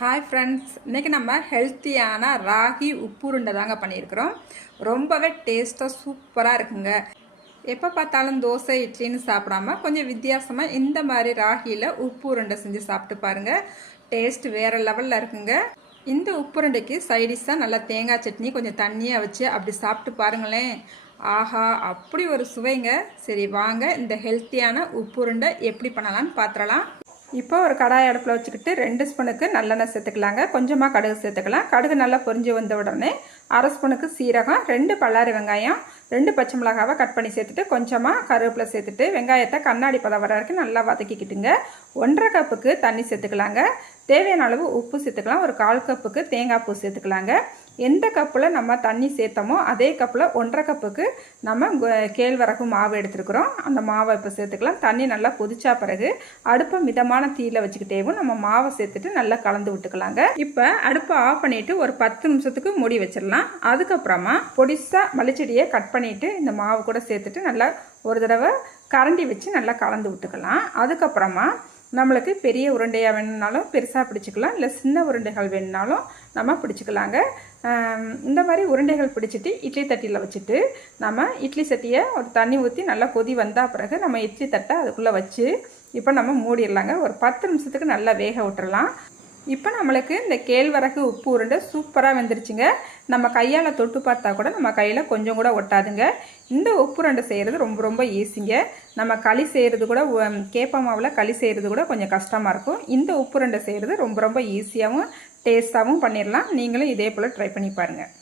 Hi friends, இன்றைக்கி நம்ம ஹெல்த்தியான ராகி உப்பு உருண்டை தாங்க பண்ணியிருக்கிறோம். ரொம்பவே டேஸ்ட்டாக சூப்பராக இருக்குங்க. எப்போ பார்த்தாலும் தோசை இட்லின்னு சாப்பிடாம கொஞ்சம் வித்தியாசமாக இந்த மாதிரி ராகியில் உப்பு உருண்டை செஞ்சு சாப்பிட்டு பாருங்கள். டேஸ்ட் வேறு லெவலில் இருக்குங்க. இந்த உப்பு உருண்டைக்கு சைடிஷாக நல்லா தேங்காய் சட்னி கொஞ்சம் தண்ணியாக வச்சு அப்படி சாப்பிட்டு பாருங்களேன். ஆஹா, அப்படி ஒரு சுவைங்க. சரி வாங்க, இந்த ஹெல்த்தியான உப்பு உருண்டை எப்படி பண்ணலான்னு பார்த்துடலாம். இப்போ ஒரு கடாய் அடுப்பில் வச்சுக்கிட்டு 2 ஸ்பூனுக்கு நல்லெண்ணெய் சேர்த்துக்கலாங்க. கொஞ்சமாக கடுகு சேர்த்துக்கலாம். கடுகு நல்லா பொரிஞ்சு வந்த உடனே 1/2 ஸ்பூனுக்கு சீரகம், 2 பல்லாரி வெங்காயம், 2 பச்சை மிளகாவை கட் பண்ணி சேர்த்துட்டு கொஞ்சமாக கருவேப்பிலை சேர்த்துட்டு வெங்காயத்தை கண்ணாடி பதம் வர வரைக்கும் நல்லா வதக்கிக்கிட்டுங்க. 1/2 கப்புக்கு தண்ணி சேர்த்துக்கலாங்க. தேவையான அளவு உப்பு சேர்த்துக்கலாம். ஒரு 1/4 கப்புக்கு தேங்காய் பூ சேர்த்துக்கலாங்க. எந்த கப்பில் நம்ம தண்ணி சேர்த்தோமோ அதே கப்பில் 1/2 கப்புக்கு நம்ம கேழ்வரகு மாவு எடுத்துருக்குறோம். அந்த மாவை இப்போ சேர்த்துக்கலாம். தண்ணி நல்லா கொதிச்சா பிறகு அடுப்பை மிதமான தீயில் வச்சுக்கிட்டேவும் நம்ம மாவை சேர்த்துட்டு நல்லா கலந்து விட்டுக்கலாங்க. இப்போ அடுப்பை ஆஃப் பண்ணிவிட்டு ஒரு 10 நிமிஷத்துக்கு மூடி வச்சிடலாம். அதுக்கப்புறமா பொடிசாக மல்லிச்செடியை கட் பண்ணிவிட்டு இந்த மாவு கூட சேர்த்துட்டு நல்லா ஒரு தடவை கரண்டி வச்சு நல்லா கலந்து விட்டுக்கலாம். அதுக்கப்புறமா நம்மளுக்கு பெரிய உருண்டையாக வேணும்னாலும் பெருசாக பிடிச்சிக்கலாம், இல்லை சின்ன உருண்டைகள் வேணும்னாலும் நம்ம பிடிச்சிக்கலாங்க. இந்த மாதிரி உருண்டைகள் பிடிச்சிட்டு இட்லி தட்டியில் வச்சுட்டு நம்ம இட்லி சட்டியை ஒரு தண்ணி ஊற்றி நல்லா கொதி வந்தால் பிறகு நம்ம இட்லி தட்டை அதுக்குள்ளே வச்சு இப்போ நம்ம மூடிடலாங்க. ஒரு 10 நிமிஷத்துக்கு நல்லா வேக விட்டுறலாம். இப்போ நம்மளுக்கு இந்த கேழ்வரகு உப்பு உருண்டை சூப்பராக வெந்துருச்சுங்க. நம்ம கையால் தொட்டு பார்த்தா கூட நம்ம கையில் கொஞ்சம் கூட ஒட்டாதுங்க. இந்த உப்பு உருண்டை செய்கிறது ரொம்ப ரொம்ப ஈஸிங்க. நம்ம களி செய்கிறது கூட கேப்ப மாவில் களி செய்கிறது கூட கொஞ்சம் கஷ்டமாக இருக்கும். இந்த உப்பு உருண்டை செய்கிறது ரொம்ப ரொம்ப ஈஸியாகவும் டேஸ்ட்டாகவும் பண்ணிடலாம். நீங்களும் இதே போல் ட்ரை பண்ணி பாருங்கள்.